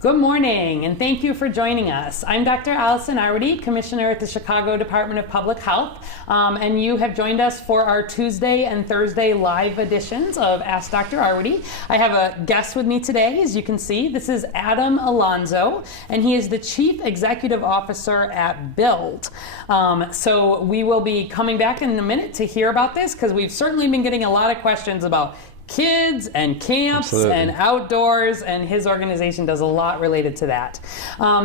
Good morning, and thank you for joining us. I'm Dr. Allison Arwady, Commissioner at the Chicago Department of Public Health, and you have joined us for our Tuesday and Thursday live editions of Ask Dr. Arwady. I have a guest with me today, as you can see. This is Adam Alonso, and he is the Chief Executive Officer at Build. So we will be coming back in a minute to hear about this, because we've certainly been getting a lot of questions about kids and camps and outdoors, and his organization does a lot related to that.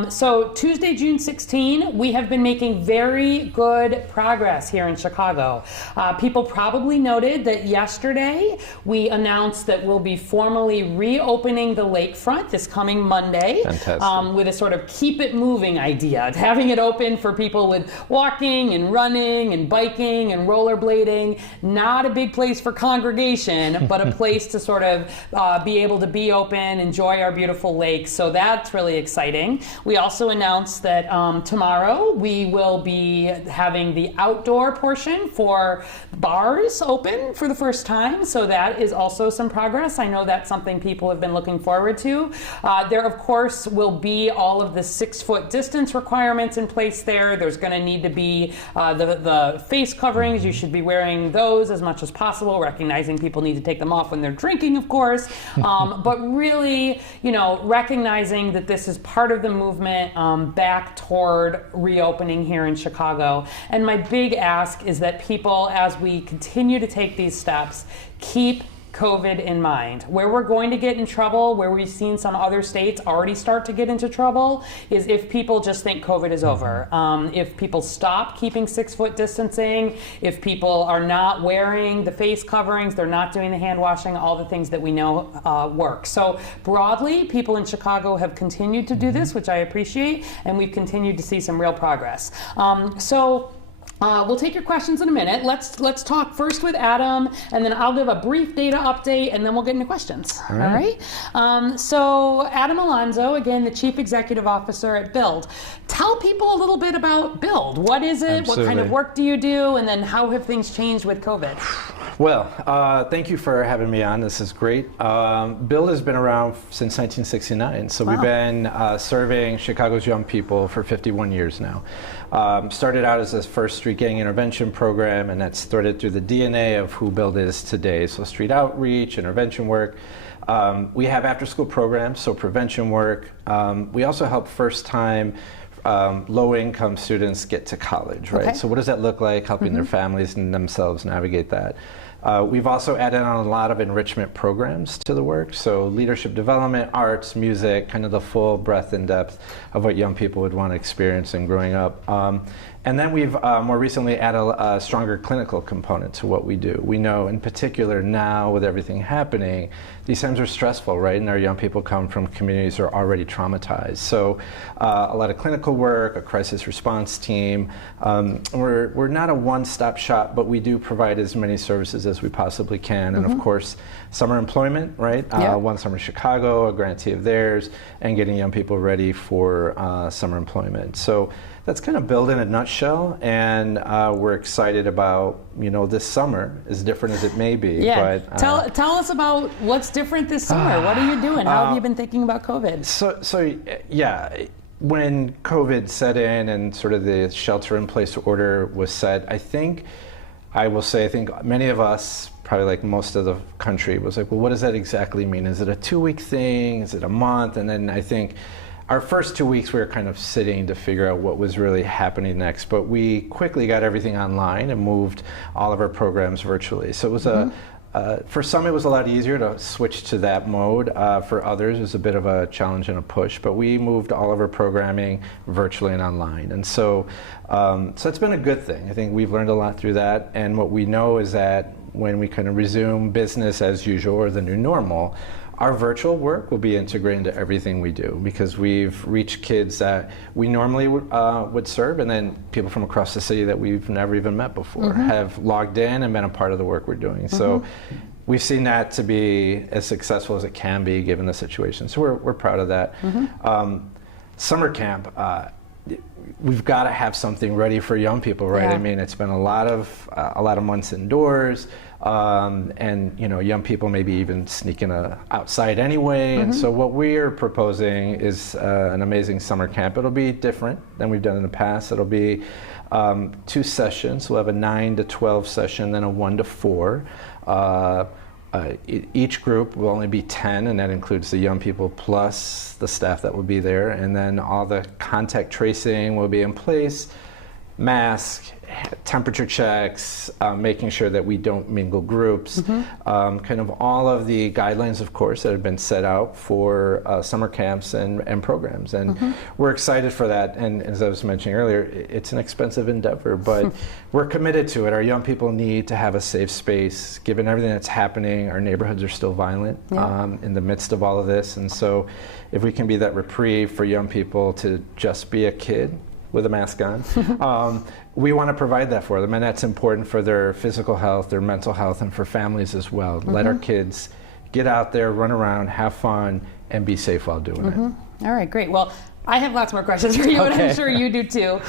So Tuesday, June 16, we have been making very good progress here in Chicago. People probably noted that yesterday we announced that we'll be formally reopening the lakefront this coming Monday. With a sort of keep it moving idea, having it open for people with walking and running and biking and rollerblading. Not a big place for congregation, but a place to sort of be able to be open, enjoy our beautiful lakes. So that's really exciting. We also announced that tomorrow we will be having the outdoor portion for bars open for the first time. So that is also some progress. I know that's something people have been looking forward to. There, of course, will be all of the 6-foot distance requirements in place there. There's going to need to be the face coverings. You should be wearing those as much as possible, recognizing people need to take them off when they're drinking, of course, but really, recognizing that this is part of the movement back toward reopening here in Chicago. And my big ask is that people, as we continue to take these steps, keep COVID in mind. Where we're going to get in trouble, where we've seen some other states already start to get into trouble, is if people just think COVID is over. If people stop keeping 6-foot distancing, if people are not wearing the face coverings, they're not doing the hand washing, all the things that we know work. So broadly, people in Chicago have continued to do this, which I appreciate, and we've continued to see some real progress. We'll take your questions in a minute. Let's talk first with Adam, and then I'll give a brief data update, and then we'll get into questions. All right? So Adam Alonso, again, the Chief Executive Officer at Build. Tell people a little bit about Build. What is it? Absolutely. What kind of work do you do? And then how have things changed with COVID? Well, thank you for having me on. This is great. Build has been around since 1969, so we've been serving Chicago's young people for 51 years now. Started out as this first street gang intervention program, and that's threaded through the DNA of who Build is today. So street outreach, intervention work. We have after-school programs, so prevention work. We also help first-time low-income students get to college, right? Okay. So what does that look like, helping their families and themselves navigate that? We've also added on a lot of enrichment programs to the work, so leadership development, arts, music, kind of the full breadth and depth of what young people would want to experience in growing up. And then we've more recently added a stronger clinical component to what we do. We know in particular now with everything happening, these times are stressful, right? And our young people come from communities that are already traumatized. So a lot of clinical work, a crisis response team. We're not a one-stop shop, but we do provide as many services as we possibly can. And of course, summer employment, right? One Summer Chicago, a grantee of theirs, and getting young people ready for summer employment. So that's kind of Build in a nutshell, and we're excited about, this summer, as different as it may be. Yeah, but, tell us about what's different this summer. What are you doing? How have you been thinking about COVID? So when COVID set in and sort of the shelter-in-place order was set, I think many of us, probably like most of the country, was like, well, what does that exactly mean? Is it a 2-week thing? Is it a month? And then I think our first 2 weeks we were kind of sitting to figure out what was really happening next, but we quickly got everything online and moved all of our programs virtually. So it was for some it was a lot easier to switch to that mode. For others it was a bit of a challenge and a push, but we moved all of our programming virtually and online. And so it's been a good thing. I think we've learned a lot through that, and what we know is that when we kind of resume business as usual, or the new normal, our virtual work will be integrated into everything we do, because we've reached kids that we normally would serve, and then people from across the city that we've never even met before have logged in and been a part of the work we're doing. So we've seen that to be as successful as it can be given the situation. So we're proud of that. Summer camp, we've got to have something ready for young people, right? Yeah. I mean, it's been a lot of months indoors, and young people maybe even sneaking outside anyway. And so what we're proposing is an amazing summer camp. It'll be different than we've done in the past. It'll be 2 sessions. We'll have a 9 to 12 session, then a 1 to 4. Each group will only be 10, and that includes the young people plus the staff that will be there. And then all the contact tracing will be in place, mask, temperature checks, making sure that we don't mingle groups, kind of all of the guidelines, of course, that have been set out for summer camps and programs. And we're excited for that. And as I was mentioning earlier, it's an expensive endeavor, but we're committed to it. Our young people need to have a safe space. Given everything that's happening, our neighborhoods are still violent in the midst of all of this. And so if we can be that reprieve for young people to just be a kid with a mask on, we want to provide that for them, and that's important for their physical health, their mental health, and for families as well. Let our kids get out there, run around, have fun, and be safe while doing it. All right, great. Well, I have lots more questions for you, and I'm sure you do too.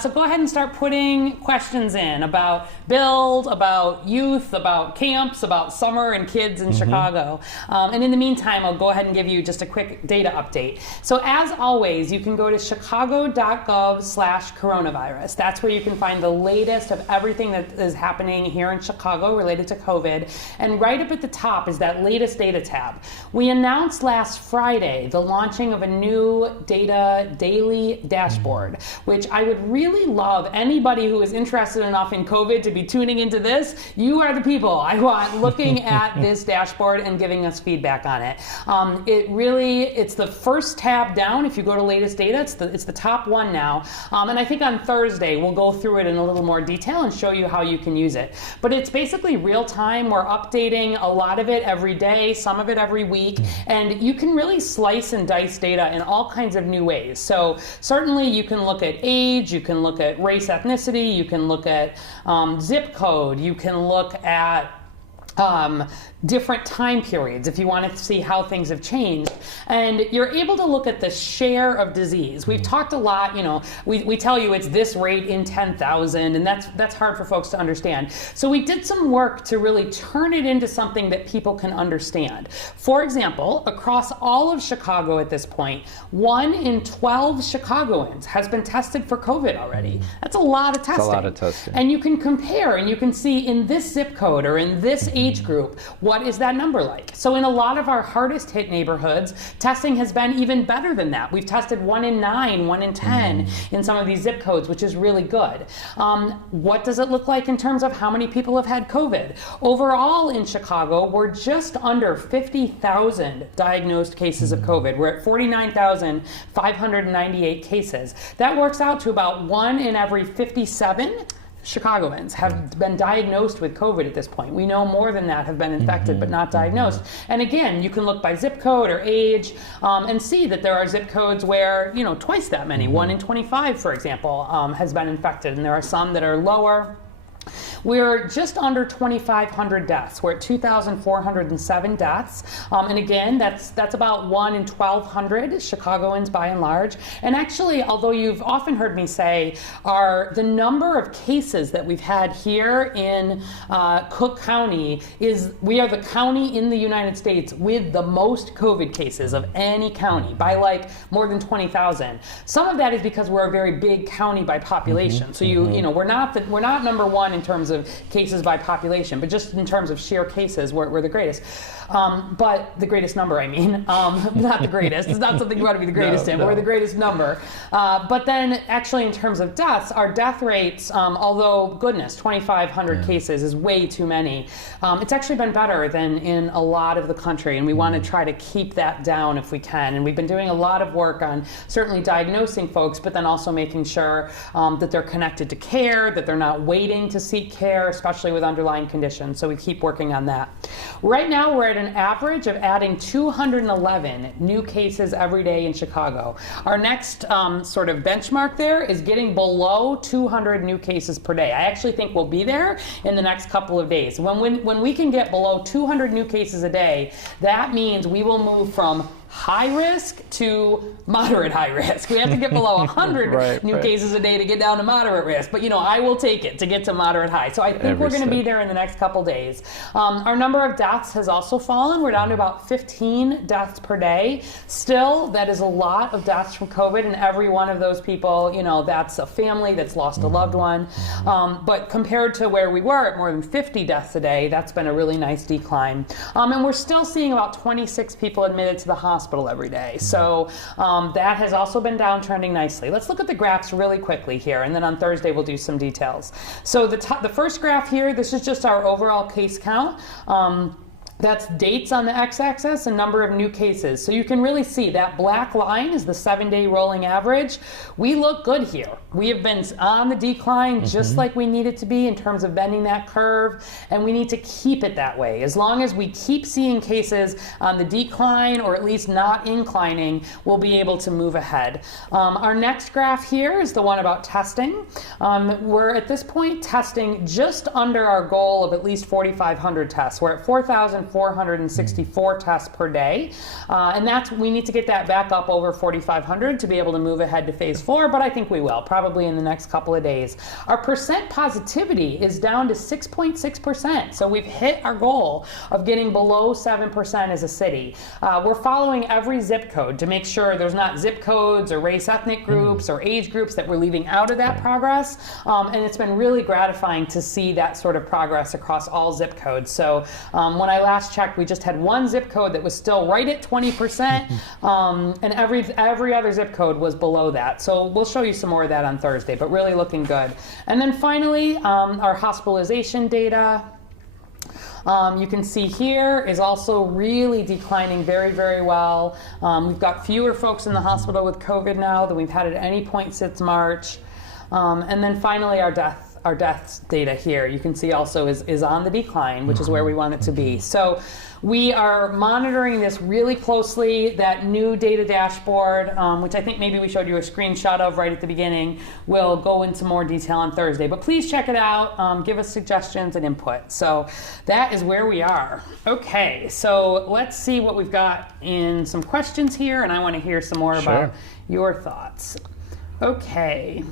So go ahead and start putting questions in about build, about youth, about camps, about summer and kids in Chicago. And in the meantime, I'll go ahead and give you just a quick data update. So as always, you can go to chicago.gov/coronavirus. That's where you can find the latest of everything that is happening here in Chicago related to COVID. And right up at the top is that latest data tab. We announced last Friday the launching of a new data daily dashboard, which I would really love anybody who is interested enough in COVID to be tuning into this. You are the people I want looking at this dashboard and giving us feedback on it. It's the first tab down. If you go to latest data, it's the top one now. And I think on Thursday we'll go through it in a little more detail and show you how you can use it. But it's basically real time. We're updating a lot of it every day, some of it every week, and you can really slice and dice data in all kinds of new ways. So certainly you can look at age, you can look at race, ethnicity, you can look at zip code, you can look at different time periods if you want to see how things have changed. And you're able to look at the share of disease. We've talked a lot, we tell you it's this rate in 10,000, and that's hard for folks to understand. So we did some work to really turn it into something that people can understand. For example, across all of Chicago at this point, 1 in 12 Chicagoans has been tested for COVID already. That's a lot of testing. That's a lot of testing. And you can compare and you can see in this zip code or in this age group, what is that number like? So in a lot of our hardest hit neighborhoods, testing has been even better than that. We've tested 1 in 9, 1 in 10 in some of these zip codes, which is really good. What does it look like in terms of how many people have had COVID? Overall in Chicago, we're just under 50,000 diagnosed cases of COVID. We're at 49,598 cases. That works out to about 1 in every 57 Chicagoans have been diagnosed with COVID at this point. We know more than that have been infected but not diagnosed. And again, you can look by zip code or age and see that there are zip codes where, twice that many, 1 in 25, for example, has been infected. And there are some that are lower. We're just under 2,500 deaths. We're at 2,407 deaths. And again, that's about 1 in 1,200 Chicagoans by and large. And actually, although you've often heard me say, the number of cases that we've had here in Cook County we are the county in the United States with the most COVID cases of any county by more than 20,000. Some of that is because we're a very big county by population. So we're not number 1 in terms of cases by population, but just in terms of sheer cases, we're the greatest. But the greatest number, I mean, not the greatest. It's not something you want to be the greatest in, but we're the greatest number. But then actually in terms of deaths, our death rates, although goodness, 2,500 cases is way too many, it's actually been better than in a lot of the country, and we want to try to keep that down if we can. And we've been doing a lot of work on certainly diagnosing folks, but then also making sure that they're connected to care, that they're not waiting to seek care, especially with underlying conditions. So we keep working on that. Right now, we're at an average of adding 211 new cases every day in Chicago. Our next sort of benchmark there is getting below 200 new cases per day. I actually think we'll be there in the next couple of days. When we can get below 200 new cases a day, that means we will move from high risk to moderate high risk. We have to get below 100 new cases a day to get down to moderate risk. But I will take it to get to moderate high. So I think we're going to be there in the next couple days. Our number of deaths has also fallen. We're down to about 15 deaths per day. Still, that is a lot of deaths from COVID, and every one of those people, that's a family that's lost a loved one. But compared to where we were at more than 50 deaths a day, that's been a really nice decline. And we're still seeing about 26 people admitted to the hospital every day. So that has also been downtrending nicely. Let's look at the graphs really quickly here, and then on Thursday we'll do some details. So the first graph here, this is just our overall case count. That's dates on the x-axis and number of new cases. So you can really see that black line is the 7-day rolling average. We look good here. We have been on the decline just like we need it to be in terms of bending that curve, and we need to keep it that way. As long as we keep seeing cases on the decline or at least not inclining, we'll be able to move ahead. Our next graph here is the one about testing. We're at this point testing just under our goal of at least 4,500 tests. We're at 4,464 tests per day. And we need to get that back up over 4,500 to be able to move ahead to phase 4, but I think we will, probably in the next couple of days. Our percent positivity is down to 6.6%. So we've hit our goal of getting below 7% as a city. We're following every zip code to make sure there's not zip codes or race ethnic groups or age groups that we're leaving out of that progress. And it's been really gratifying to see that sort of progress across all zip codes. So when I last checked, we just had one zip code that was still right at 20%, and every other zip code was below that. So we'll show you some more of that on Thursday, but really looking good. And then finally, our hospitalization data. You can see here is also really declining very, very well. We've got fewer folks in the hospital with COVID now than we've had at any point since March. And then finally, our deaths data here, you can see also is on the decline, which is where we want it to be. So we are monitoring this really closely. That new data dashboard, which I think maybe we showed you a screenshot of right at the beginning, will go into more detail on Thursday. But please check it out. Give us suggestions and input. So that is where we are. Okay, so let's see what we've got in some questions here, and I want to hear some more about your thoughts. Okay.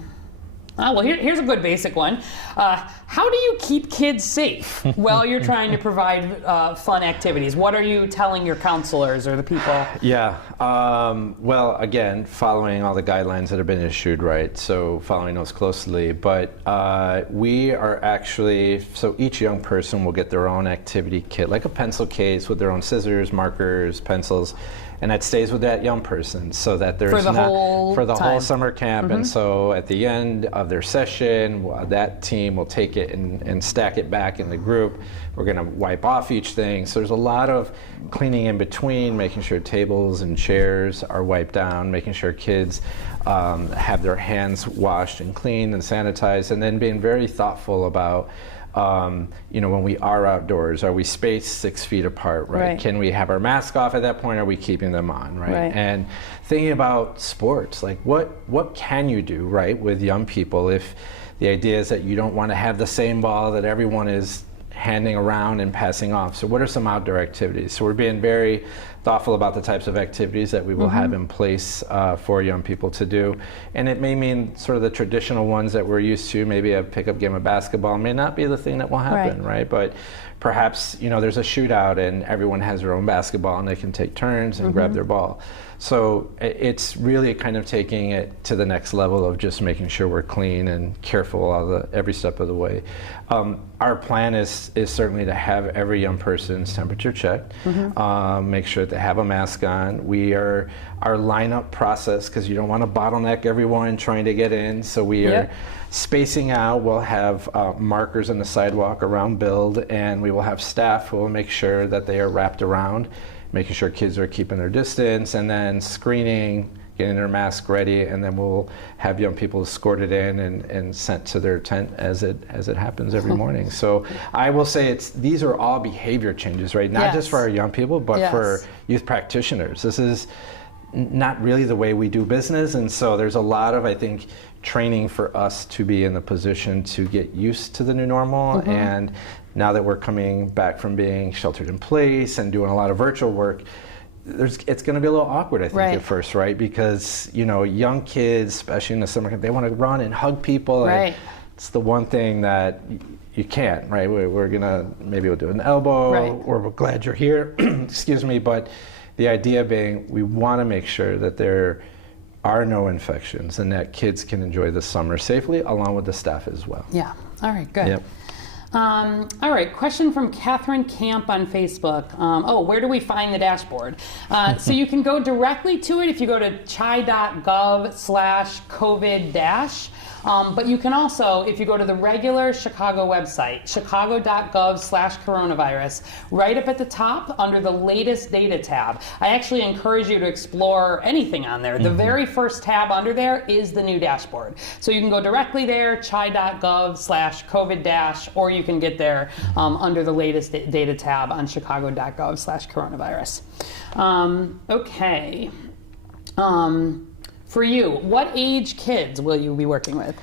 Well, here's a good basic one. How do you keep kids safe while you're trying to provide fun activities? What are you telling your counselors or the people? Yeah. Well, again, following all the guidelines that have been issued, right? So following those closely. But we are actually, so each young person will get their own activity kit, like a pencil case with their own scissors, markers, pencils. And that stays with that young person, so that there's for the whole summer camp. And so at the end of their session, that team will take it and stack it back in the group. We're going to wipe off each thing. So there's a lot of cleaning in between, making sure tables and chairs are wiped down, making sure kids have their hands washed and cleaned and sanitized, and then being very thoughtful about when we are outdoors, are we spaced 6 feet apart, right? Can we have our mask off at that point? Are we keeping them on, right? And thinking about sports, like what can you do, right, with young people if the idea is that you don't want to have the same ball that everyone is handing around and passing off. So what are some outdoor activities? So we're being very thoughtful about the types of activities that we will have in place for young people to do. And it may mean sort of the traditional ones that we're used to, maybe a pickup game of basketball may not be the thing that will happen, right? But perhaps, there's a shootout and everyone has their own basketball and they can take turns and grab their ball. So it's really kind of taking it to the next level of just making sure we're clean and careful every step of the way. Our plan is certainly to have every young person's temperature checked, make sure that they have a mask on. Our lineup process, because you don't want to bottleneck everyone trying to get in, so we are spacing out. We'll have markers on the sidewalk around build, and we will have staff who will make sure that they are wrapped around, making sure kids are keeping their distance, and then screening, getting their mask ready, and then we'll have young people escorted in and sent to their tent as it happens every morning. So I will say these are all behavior changes, right? Not just for our young people, but for youth practitioners. This is not really the way we do business, and so there's a lot of, I think, training for us to be in the position to get used to the new normal. And now that we're coming back from being sheltered in place and doing a lot of virtual work, it's going to be a little awkward, I think, Right. at first, right? Because, young kids, especially in the summer camp, they want to run and hug people. Right. And it's the one thing that you can't, right? We're going to, maybe we'll do an elbow, Right. or we're glad you're here, excuse me. But the idea being, we want to make sure that there are no infections and that kids can enjoy the summer safely, along with the staff as well. Yeah. All right, good. Yep. All right, question from Catherine Camp on Facebook. Where do we find the dashboard? So you can go directly to it if you go to chi.gov/COVID-. But you can also, if you go to the regular Chicago website, chicago.gov/coronavirus, right up at the top under the latest data tab, I actually encourage you to explore anything on there. The very first tab under there is the new dashboard. So you can go directly there, chi.gov/COVID-, or you can get there under the latest data tab on chicago.gov/coronavirus. Okay. For you, what age kids will you be working with?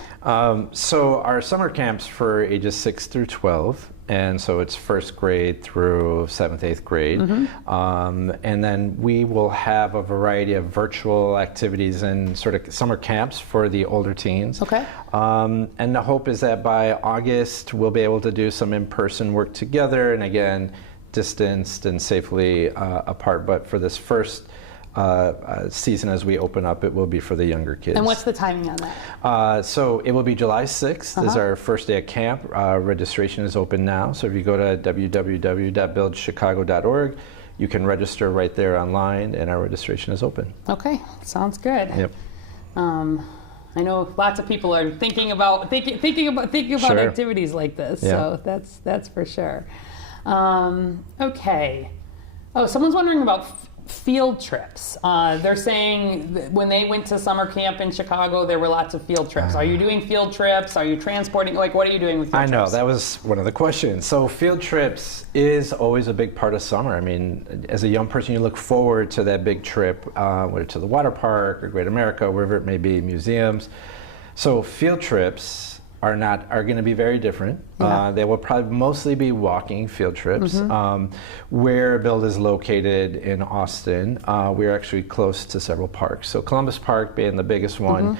So our summer camps for ages 6 through 12, and so it's first grade through 7th, 8th grade. And then we will have a variety of virtual activities and sort of summer camps for the older teens. Okay. And the hope is that by August, we'll be able to do some in-person work together, and again, distanced and safely apart. But for this first season, as we open up, it will be for the younger kids. And what's the timing on that? So it will be July 6th is our first day at camp. Registration is open now. So if you go to www.buildchicago.org, you can register right there online, and our registration is open. Okay, sounds good. Yep. I know lots of people are thinking about Sure. activities like this. Yeah. So that's for sure. Okay. Oh, someone's wondering about field trips. They're saying that when they went to summer camp in Chicago, there were lots of field trips. Are you doing field trips? Are you transporting? What are you doing with field trips? I know, that was one of the questions. So field trips is always a big part of summer. I mean, as a young person, you look forward to that big trip, whether to the water park or Great America, wherever it may be, museums. So field trips are going to be very different. Yeah. They will probably mostly be walking field trips. Where Build is located in Austin, we're actually close to several parks. So Columbus Park being the biggest one.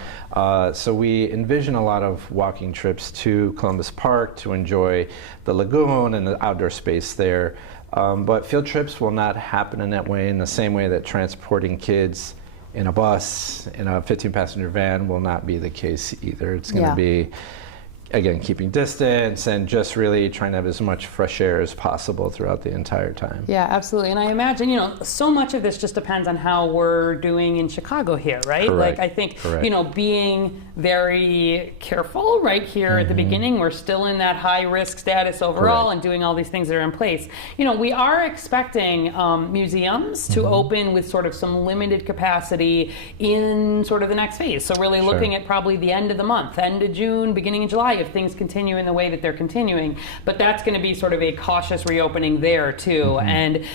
So we envision a lot of walking trips to Columbus Park to enjoy the lagoon and the outdoor space there. But field trips will not happen in that way, in the same way that transporting kids in a bus, in a 15-passenger van will not be the case either. It's going to be, again, keeping distance and just really trying to have as much fresh air as possible throughout the entire time. Yeah, absolutely. And I imagine, so much of this just depends on how we're doing in Chicago here, right? Correct. Like, I think, Correct. Being very careful right here at the beginning. We're still in that high risk status overall. Correct. And doing all these things that are in place. We are expecting museums to open with sort of some limited capacity in sort of the next phase. So really looking at probably the end of the month, end of June, beginning of July, if things continue in the way that they're continuing. But that's going to be sort of a cautious reopening there too. And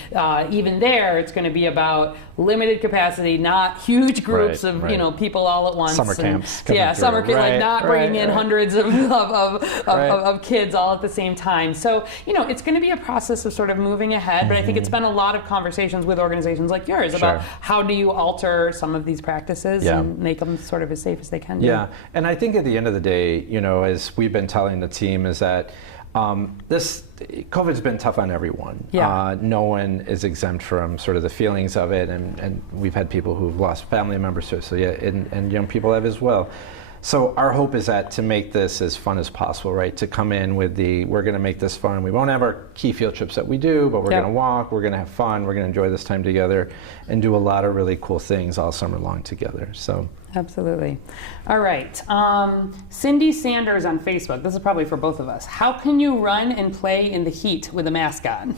even there, it's going to be about limited capacity, not huge groups of people all at once. Summer camps. Summer camps, like not bringing in hundreds of kids all at the same time. So it's going to be a process of sort of moving ahead. But I think it's been a lot of conversations with organizations like yours about how do you alter some of these practices and make them sort of as safe as they can. Yeah, and I think at the end of the day, as we've been telling the team, is that this COVID's been tough on everyone. Yeah. No one is exempt from sort of the feelings of it, and we've had people who've lost family members to it, so and young people have as well. So our hope is that to make this as fun as possible, right? To come in with we're going to make this fun. We won't have our key field trips that we do, but we're going to walk, we're going to have fun, we're going to enjoy this time together, and do a lot of really cool things all summer long together. So. Absolutely. All right. Cindy Sanders on Facebook. This is probably for both of us. How can you run and play in the heat with a mask on?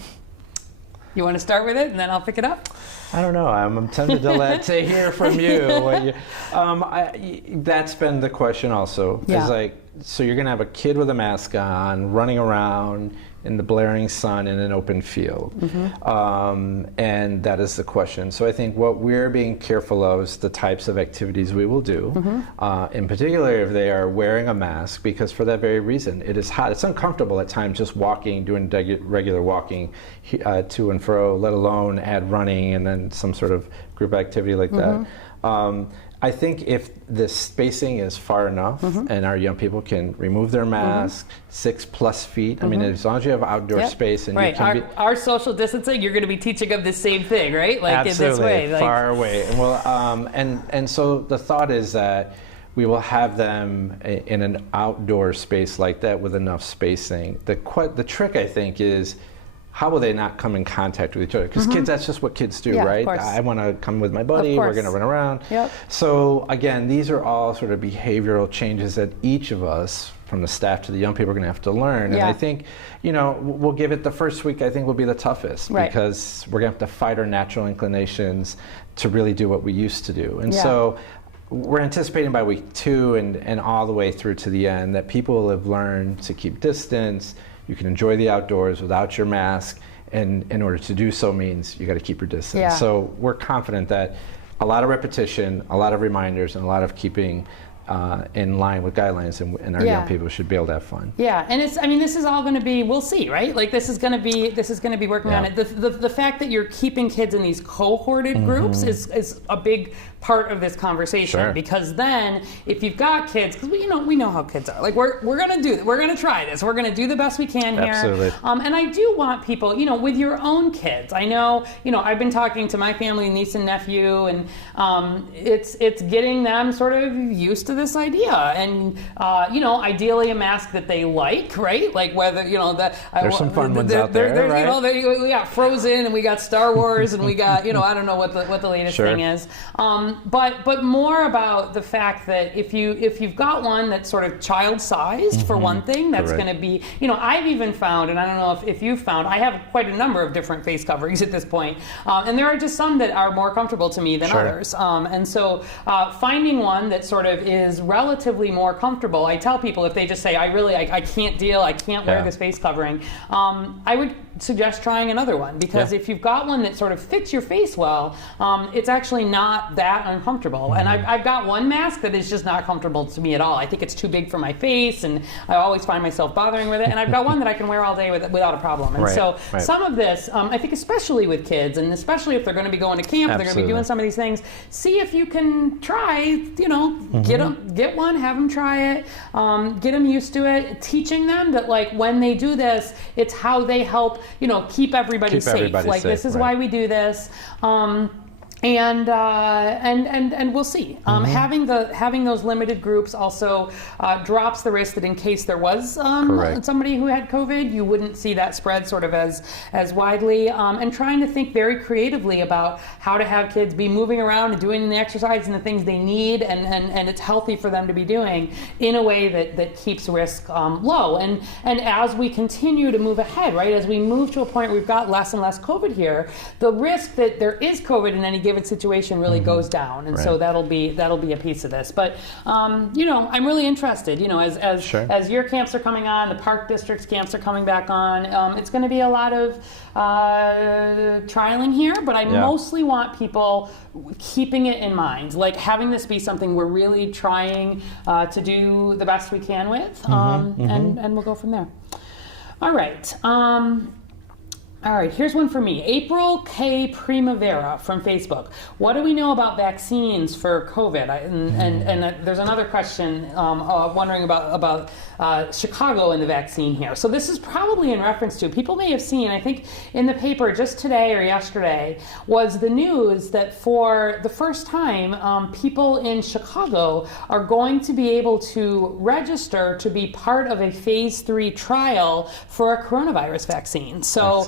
You want to start with it, and then I'll pick it up? I don't know. I'm tempted to hear from you. That's been the question also. Yeah. So you're going to have a kid with a mask on, running around in the blaring sun in an open field? And that is the question. So I think what we're being careful of is the types of activities we will do, in particular if they are wearing a mask, because for that very reason, it is hot. It's uncomfortable at times just walking, doing regular walking to and fro, let alone add running and then some sort of group activity like that. I think if the spacing is far enough and our young people can remove their mask 6+ feet, I mean, as long as you have outdoor space and you can our social distancing, you're going to be teaching them the same thing, right? Like absolutely, in this way, far away. And well, and so the thought is that we will have them in an outdoor space like that with enough spacing. The trick, I think, is how will they not come in contact with each other? Because kids, that's just what kids do, right? I want to come with my buddy, we're going to run around. So again, these are all sort of behavioral changes that each of us, from the staff to the young people, are going to have to learn. And I think, you know, we'll give it the first week, I think will be the toughest because we're going to have to fight our natural inclinations to really do what we used to do. And so we're anticipating by week 2 and all the way through to the end that people will have learned to keep distance. You can enjoy the outdoors without your mask, and in order to do so means you got to keep your distance. So we're confident that a lot of repetition, a lot of reminders, and a lot of keeping in line with guidelines, and our young people should be able to have fun. And it's, I mean, this is all going to be, we'll see, right? Like this is going to be working on it. The fact that you're keeping kids in these cohorted groups is a big part of this conversation, because then if you've got kids, because we know how kids are, like we're going to try this, we're going to do the best we can here. Absolutely. And I do want people, with your own kids, I know, I've been talking to my family, niece and nephew, and it's getting them sort of used to this idea, and ideally a mask that they like, right? Like whether there's some fun ones out there, right? We got Frozen and we got Star Wars and we got I don't know what the latest thing is, but more about the fact that if you've got one that's sort of child-sized for one thing, that's going to be I've even found, and I don't know if you've found, I have quite a number of different face coverings at this point, and there are just some that are more comfortable to me than others, and so finding one that sort of is relatively more comfortable. I tell people if they just say I can't deal, I can't wear this face covering, I would suggest trying another one, because if you've got one that sort of fits your face well, it's actually not that uncomfortable. And I've got one mask that is just not comfortable to me at all. I think it's too big for my face, and I always find myself bothering with it. And I've got one that I can wear all day without a problem. And so some of this, I think especially with kids, and especially if they're going to be going to camp, they're going to be doing some of these things, see if you can try, get one, have them try it, get them used to it, teaching them that like when they do this, it's how they help keep everybody safe. Like this is why we do this. And we'll see. Having those limited groups also drops the risk that in case there was somebody who had COVID, you wouldn't see that spread sort of as widely. And trying to think very creatively about how to have kids be moving around and doing the exercise and the things they need, and it's healthy for them to be doing in a way that keeps risk low. And as we continue to move ahead, right, as we move to a point where we've got less and less COVID here, the risk that there is COVID in any given situation really goes down, and so that'll be a piece of this. But I'm really interested. As your camps are coming on, the Park District's camps are coming back on. It's going to be a lot of trialing here, but I mostly want people keeping it in mind, like having this be something we're really trying to do the best we can with, and we'll go from there. All right, here's one for me. April K. Primavera from Facebook. What do we know about vaccines for COVID? And there's another question wondering about Chicago and the vaccine here. So this is probably in reference to, people may have seen, I think in the paper just today or yesterday, was the news that for the first time, people in Chicago are going to be able to register to be part of a phase 3 trial for a coronavirus vaccine. So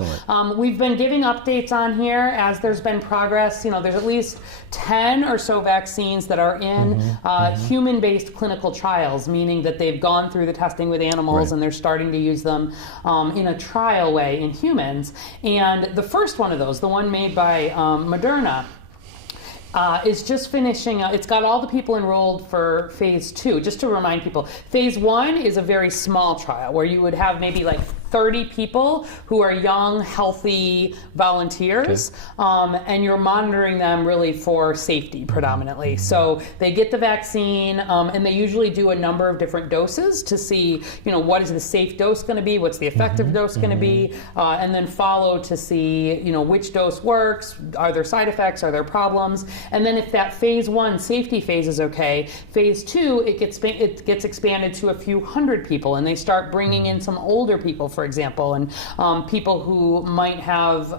we've been giving updates on here as there's been progress. There's at least 10 or so vaccines that are in human-based clinical trials, meaning that they've gone through the testing with animals and they're starting to use them in a trial way in humans. And the first one of those, the one made by Moderna, is just finishing. It's got all the people enrolled for phase 2. Just to remind people, phase 1 is a very small trial where you would have maybe like 30 people who are young, healthy volunteers, and you're monitoring them really for safety predominantly. So they get the vaccine, and they usually do a number of different doses to see, what is the safe dose going to be, what's the effective dose going to be, and then follow to see, which dose works, are there side effects, are there problems, and then if that phase 1 safety phase is okay, phase 2 it gets expanded to a few hundred people, and they start bringing in some older people, for example, and people who might have,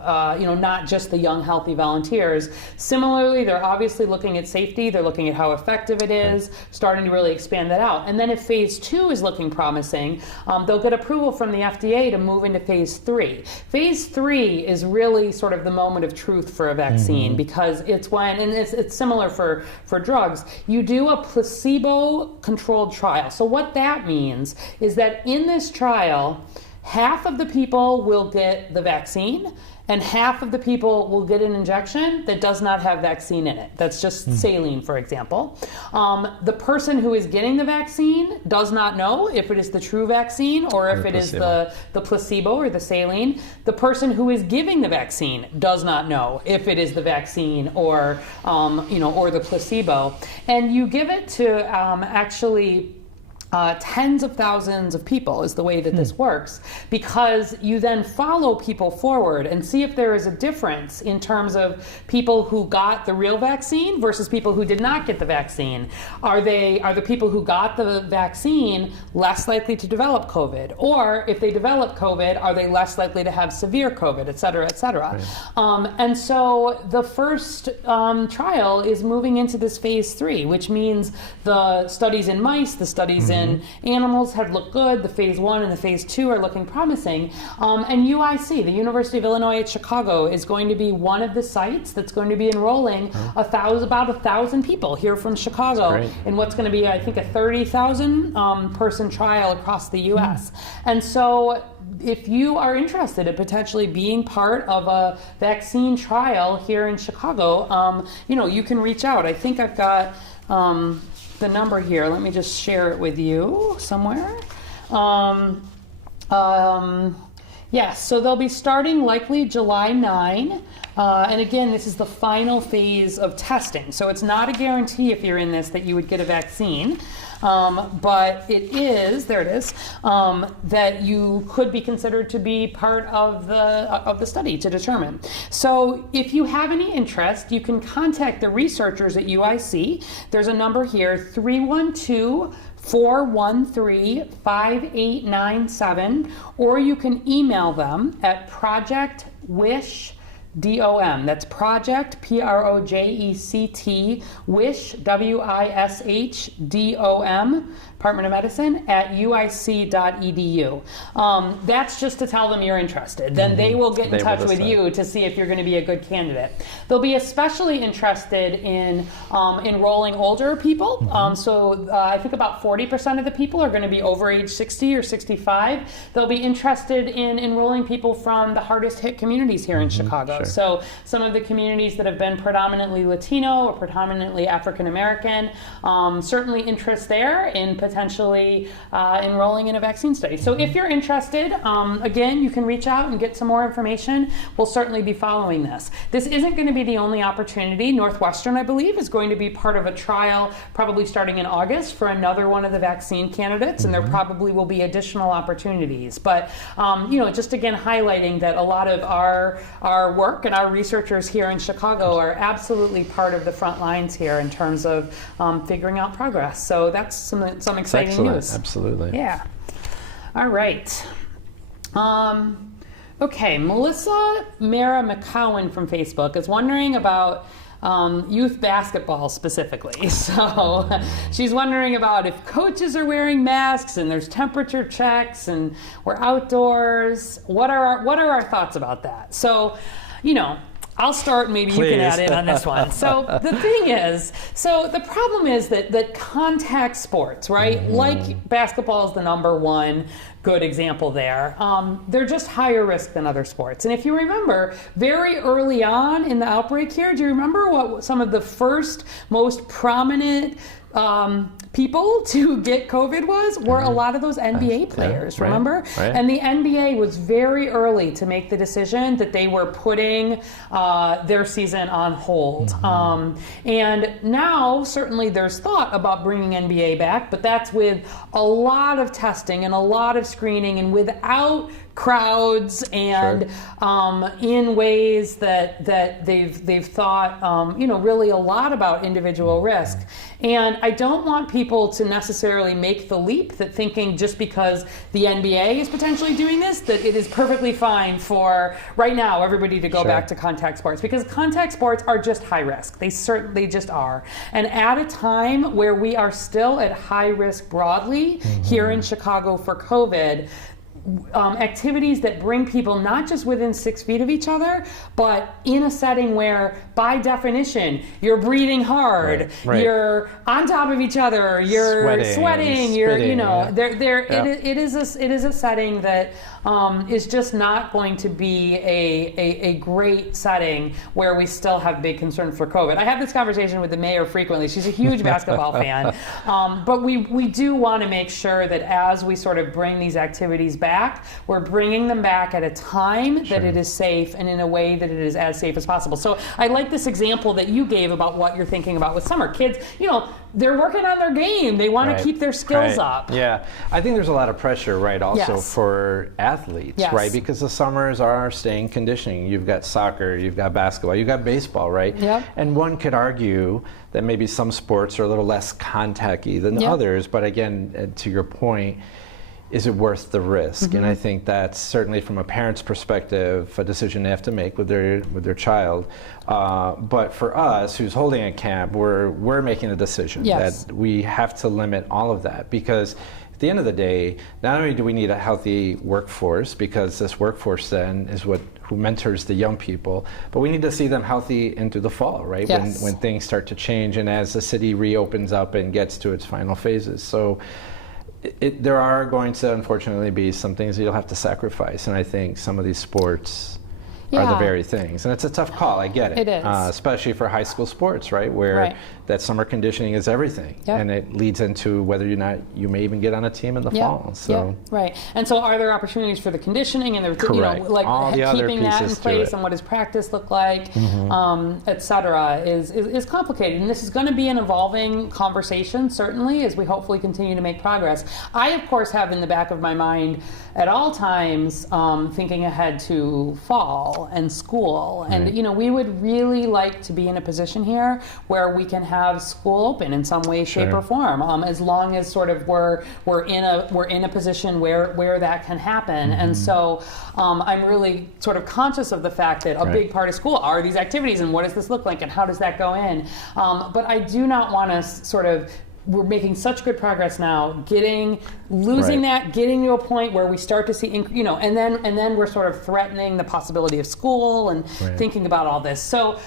not just the young, healthy volunteers. Similarly, they're obviously looking at safety, they're looking at how effective it is, starting to really expand that out. And then if phase 2 is looking promising, they'll get approval from the FDA to move into phase 3. Phase 3 is really sort of the moment of truth for a vaccine, because it's when, and it's similar for drugs, you do a placebo-controlled trial. So what that means is that in this trial, half of the people will get the vaccine and half of the people will get an injection that does not have vaccine in it. That's just saline, for example. The person who is getting the vaccine does not know if it is the true vaccine or if it is the placebo or the saline. The person who is giving the vaccine does not know if it is the vaccine or, or the placebo. And you give it to actually tens of thousands of people is the way that this works, because you then follow people forward and see if there is a difference in terms of people who got the real vaccine versus people who did not get the vaccine. Are the people who got the vaccine less likely to develop COVID? Or if they develop COVID, are they less likely to have severe COVID, et cetera, et cetera? Right. And so the first trial is moving into this phase 3, which means the studies in mice, the studies in animals have looked good. The phase 1 and the phase 2 are looking promising. And UIC, the University of Illinois at Chicago, is going to be one of the sites that's going to be enrolling about 1,000 people here from Chicago in what's going to be, I think, a 30,000 person trial across the U.S. And so if you are interested in potentially being part of a vaccine trial here in Chicago, you can reach out. I think I've got the number here. Let me just share it with you somewhere. Yes, so they'll be starting likely July 9. And again, this is the final phase of testing. So it's not a guarantee if you're in this that you would get a vaccine. But it is, there it is, that you could be considered to be part of the study to determine. So if you have any interest, you can contact the researchers at UIC. There's a number here, 312-413-5897, or you can email them at projectwish.com. That's project, PROJECT, WISH, WISHDOM, Department of Medicine, at uic.edu. That's just to tell them you're interested. Then they will get in touch with you to see if you're going to be a good candidate. They'll be especially interested in enrolling older people. So I think about 40% of the people are going to be over age 60 or 65. They'll be interested in enrolling people from the hardest hit communities here in Chicago. So some of the communities that have been predominantly Latino or predominantly African American, certainly interest there in potentially enrolling in a vaccine study. So if you're interested, again, you can reach out and get some more information. We'll certainly be following this. This isn't going to be the only opportunity. Northwestern, I believe, is going to be part of a trial probably starting in August for another one of the vaccine candidates, and there probably will be additional opportunities. But, just again highlighting that a lot of our work and our researchers here in Chicago are absolutely part of the front lines here in terms of figuring out progress. So that's some exciting news. Absolutely. Yeah. All right. Okay, Melissa Mara McCowan from Facebook is wondering about youth basketball specifically. So she's wondering about if coaches are wearing masks and there's temperature checks and we're outdoors. What are our thoughts about that? So, I'll start, maybe you can add in on this one. So the thing is, the problem is that contact sports, right? Like basketball is the number one good example there. They're just higher risk than other sports. And if you remember, very early on in the outbreak here, do you remember what some of the first most prominent people to get COVID were a lot of those NBA players, remember? Right. And the NBA was very early to make the decision that they were putting their season on hold. And now, certainly there's thought about bringing NBA back, but that's with a lot of testing and a lot of screening and without crowds and in ways that they've thought really a lot about individual risk. And I don't want people to necessarily make the leap that thinking just because the NBA is potentially doing this, that it is perfectly fine for right now everybody to go back to contact sports, because contact sports are just high risk. They certainly just are. And at a time where we are still at high risk broadly here in Chicago for COVID, activities that bring people not just within 6 feet of each other, but in a setting where, by definition, you're breathing hard, you're on top of each other, you're sweating, you're spitting, it is a setting that is just not going to be a great setting where we still have big concern for COVID. I have this conversation with the mayor frequently. She's a huge basketball fan, but we do want to make sure that as we sort of bring these activities back, we're bringing them back at a time that it is safe and in a way that it is as safe as possible. So I like this example that you gave about what you're thinking about with summer. Kids, they're working on their game. They want to keep their skills up. Yeah, I think there's a lot of pressure, also for athletes, right? Because the summers are staying conditioning. You've got soccer, you've got basketball, you've got baseball, right? And one could argue that maybe some sports are a little less contact-y than others, but again, to your point, is it worth the risk? And I think that's certainly from a parent's perspective a decision they have to make with their child. But for us, who's holding a camp, we're making a decision that we have to limit all of that, because at the end of the day, not only do we need a healthy workforce, because this workforce then is who mentors the young people, but we need to see them healthy into the fall, right? When things start to change and as the city reopens up and gets to its final phases. So there are going to unfortunately be some things that you'll have to sacrifice, and I think some of these sports are the very things. And it's a tough call, I get it. It is. Especially for high school sports, right? Where that summer conditioning is everything. And it leads into whether or not you may even get on a team in the fall. So. And so are there opportunities for the conditioning and the, all the keeping that in place, and what does practice look like, et cetera, is complicated. And this is going to be an evolving conversation, certainly, as we hopefully continue to make progress. I, of course, have in the back of my mind at all times thinking ahead to fall and school. And, we would really like to be in a position here where we can have school open in some way, shape, or form, as long as sort of we're in a position where that can happen. And so I'm really sort of conscious of the fact that a big part of school are these activities, and what does this look like, and how does that go in? But I do not want to we're making such good progress now, losing that, getting to a point where we start to see, and then we're sort of threatening the possibility of school and thinking about all this. So,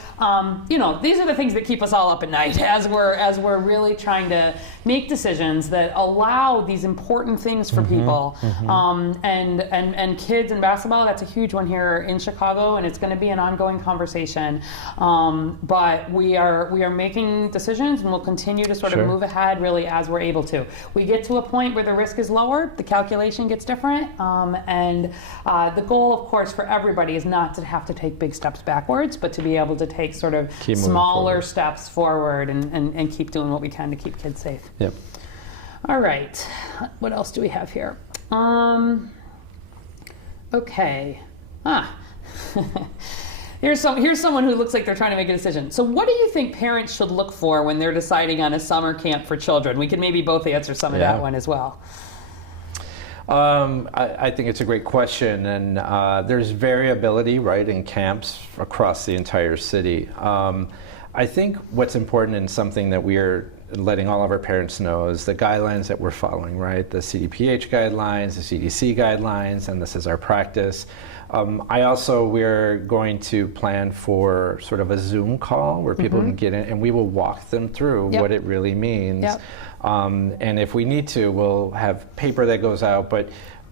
these are the things that keep us all up at night as we're really trying to make decisions that allow these important things for people. And kids and basketball, that's a huge one here in Chicago, and it's going to be an ongoing conversation. But we are making decisions, and we'll continue to sort of move ahead really as we're able to. We get to a point where the risk is lower, the calculation gets different, and the goal, of course, for everybody is not to have to take big steps backwards, but to be able to take sort of smaller steps forward and keep doing what we can to keep kids safe. Yep. All right. What else do we have here? Okay. Here's someone who looks like they're trying to make a decision. So what do you think parents should look for when they're deciding on a summer camp for children? We can maybe both answer some of that one as well. I think it's a great question, and there's variability, right, in camps across the entire city. I think what's important and something that we are letting all of our parents know is the guidelines that we're following, right? The CDPH guidelines, the CDC guidelines, and this is our practice. We're going to plan for sort of a Zoom call where people can get in, and we will walk them through what it really means. And if we need to, we'll have paper that goes out. But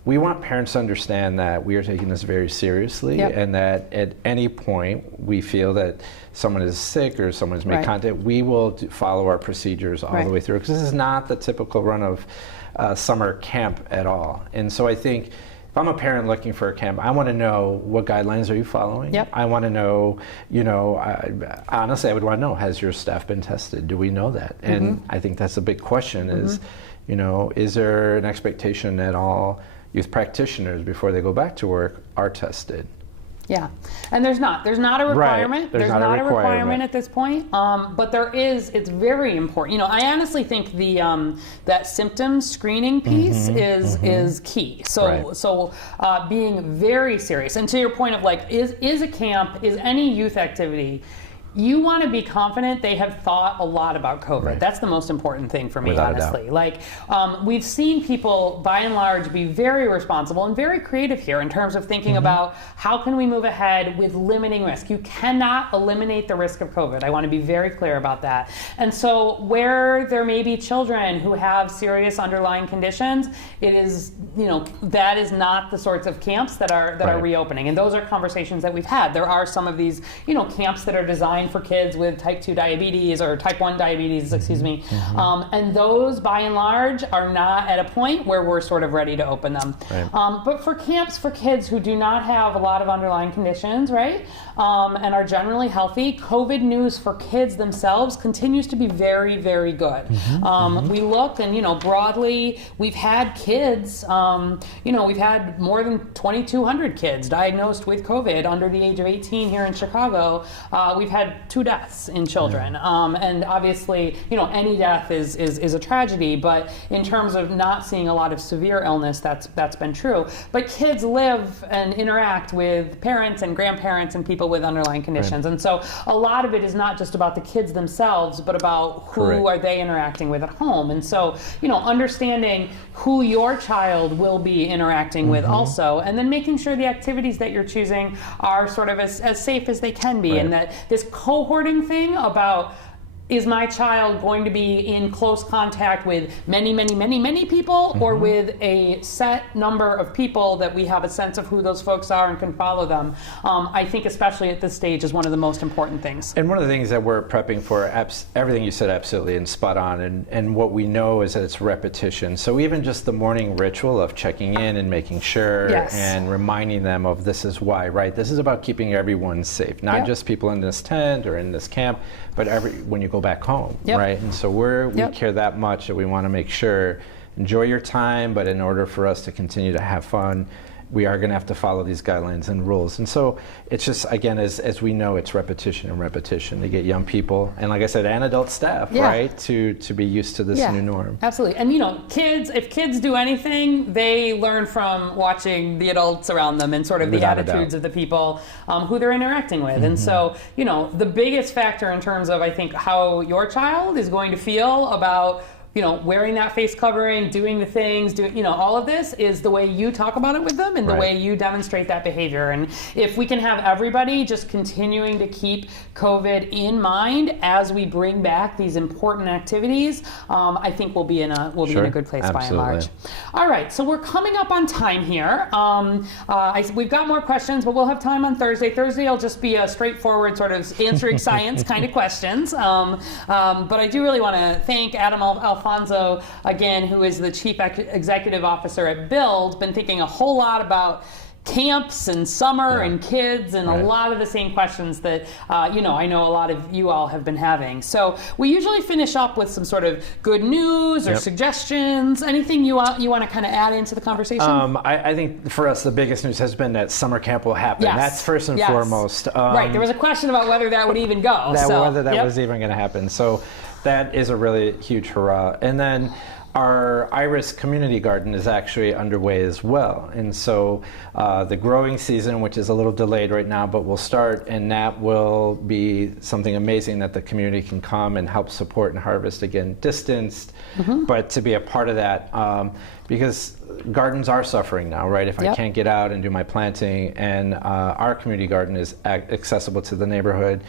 we want parents to understand that we are taking this very seriously, and that at any point we feel that someone is sick or someone's made contact, we will follow our procedures all the way through, because this is not the typical run of summer camp at all. And so I think if I'm a parent looking for a camp, I want to know, what guidelines are you following? I want to know, honestly, I would want to know, has your staff been tested? Do we know that? And I think that's a big question is, is there an expectation that all youth practitioners, before they go back to work, are tested? Yeah, and there's not a requirement. There's not a requirement at this point, but there is. It's very important. I honestly think the that symptom screening piece is key. So being very serious. And to your point of like, is a camp, is any youth activity, you want to be confident they have thought a lot about COVID. That's the most important thing for me, honestly. Like, we've seen people, by and large, be very responsible and very creative here in terms of thinking about how can we move ahead with limiting risk. You cannot eliminate the risk of COVID. I want to be very clear about that. And so where there may be children who have serious underlying conditions, it is, that is not the sorts of camps that are reopening. And those are conversations that we've had. There are some of these, camps that are designed for kids with type 2 diabetes or type 1 diabetes, excuse me. And those, by and large, are not at a point where we're sort of ready to open them. But for camps for kids who do not have a lot of underlying conditions, and are generally healthy, COVID news for kids themselves continues to be very, very good. We look and, broadly, we've had kids, we've had more than 2,200 kids diagnosed with COVID under the age of 18 here in Chicago. We've had 2 deaths in children. And obviously, any death is a tragedy, but in terms of not seeing a lot of severe illness, that's been true. But kids live and interact with parents and grandparents and people with underlying conditions. And so a lot of it is not just about the kids themselves, but about who are they interacting with at home. And so, understanding who your child will be interacting with also, and then making sure the activities that you're choosing are sort of as safe as they can be. And that this cohorting thing about, is my child going to be in close contact with many, many, many, many people, or with a set number of people that we have a sense of who those folks are and can follow them? I think especially at this stage is one of the most important things. And one of the things that we're prepping for, everything you said absolutely and spot on, and what we know is that it's repetition. So even just the morning ritual of checking in and making sure and reminding them of this is why, This is about keeping everyone safe, not just people in this tent or in this camp, but when you go back home, And so we care that much that we want to make sure, enjoy your time, but in order for us to continue to have fun, we are going to have to follow these guidelines and rules. And so it's just, again, as we know, it's repetition and repetition to get young people, and like I said, and adult staff, to be used to this new norm. Absolutely. And if kids do anything, they learn from watching the adults around them and sort of the attitudes of the people who they're interacting with. And so, the biggest factor in terms of, I think, how your child is going to feel about wearing that face covering, doing the things, all of this is the way you talk about it with them and the way you demonstrate that behavior. And if we can have everybody just continuing to keep COVID in mind as we bring back these important activities, I think we'll be in a good place by and large. All right, so we're coming up on time here. We've got more questions, but we'll have time on Thursday. Thursday will just be a straightforward sort of answering science kind of questions. But I do really want to thank Adam Alfonso, again, who is the Chief Executive Officer at Build, been thinking a whole lot about camps and summer and kids and a lot of the same questions that I know a lot of you all have been having. So we usually finish up with some sort of good news or suggestions. Anything you want to kind of add into the conversation? I think for us the biggest news has been that summer camp will happen. That's first and foremost. There was a question about whether that would even go. Whether that was even going to happen. So that is a really huge hurrah. And then our Iris Community Garden is actually underway as well. And so the growing season, which is a little delayed right now, but will start, and that will be something amazing that the community can come and help support and harvest, again, distanced, but to be a part of that, because gardens are suffering now, if I can't get out and do my planting, and our community garden is accessible to the neighborhood.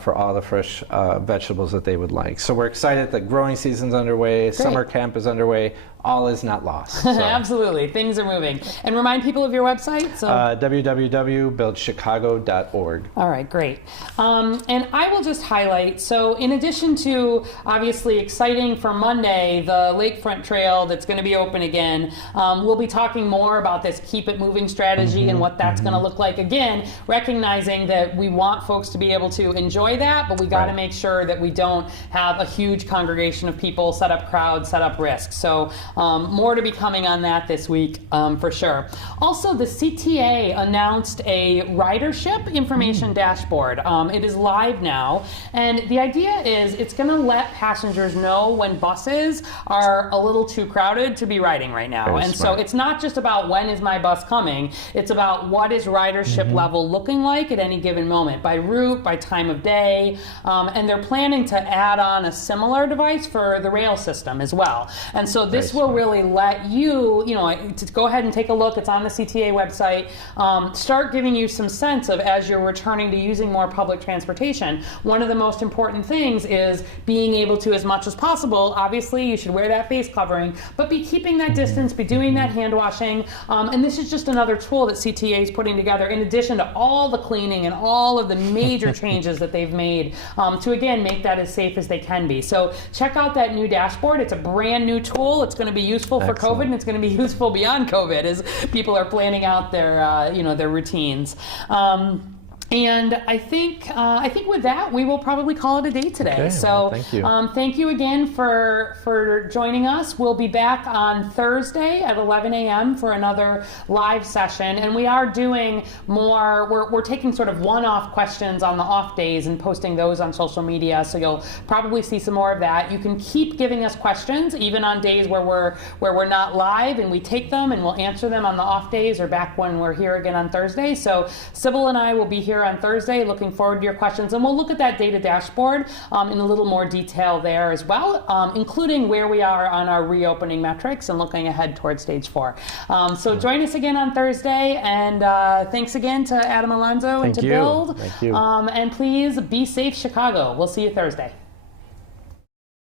for all the fresh vegetables that they would like. So we're excited. The growing season's underway. Summer camp is underway. All is not lost. So. Absolutely. Things are moving. And remind people of your website. So www.buildchicago.org. All right, great. And I will just highlight, so in addition to obviously exciting for Monday, the Lakefront Trail that's going to be open again, we'll be talking more about this Keep It Moving strategy and what that's going to look like. Again, recognizing that we want folks to be able to enjoy that, but we got to make sure that we don't have a huge congregation of people, set up crowds, set up risks. So more to be coming on that this week for sure. Also, the CTA announced a ridership information dashboard. It is live now, and the idea is it's going to let passengers know when buses are a little too crowded to be riding right now. And so it's not just about when is my bus coming, it's about what is ridership level looking like at any given moment, by route, by time of day, and they're planning to add on a similar device for the rail system as well. And so this will really let you, to go ahead and take a look. It's on the CTA website. Start giving you some sense of, as you're returning to using more public transportation, one of the most important things is being able to, as much as possible, obviously you should wear that face covering, but be keeping that distance, be doing that hand washing. And this is just another tool that CTA is putting together in addition to all the cleaning and all of the major changes that they've made to, again, make that as safe as they can be. So check out that new dashboard. It's a brand new tool. It's going to be useful for COVID, and it's going to be useful beyond COVID as people are planning out their, their routines. And I think with that, we will probably call it a day today. Okay, so well, thank you. Thank you again for joining us. We'll be back on Thursday at 11 a.m. for another live session. And we are doing more, we're taking sort of one-off questions on the off days and posting those on social media. So you'll probably see some more of that. You can keep giving us questions, even on days where we're not live, and we take them and we'll answer them on the off days or back when we're here again on Thursday. So Sybil and I will be here on Thursday, looking forward to your questions, and we'll look at that data dashboard in a little more detail there as well, including where we are on our reopening metrics and looking ahead towards stage 4. So join us again on Thursday, and thanks again to Adam Alonso and to Build. Thank you. And please be safe, Chicago. We'll see you Thursday.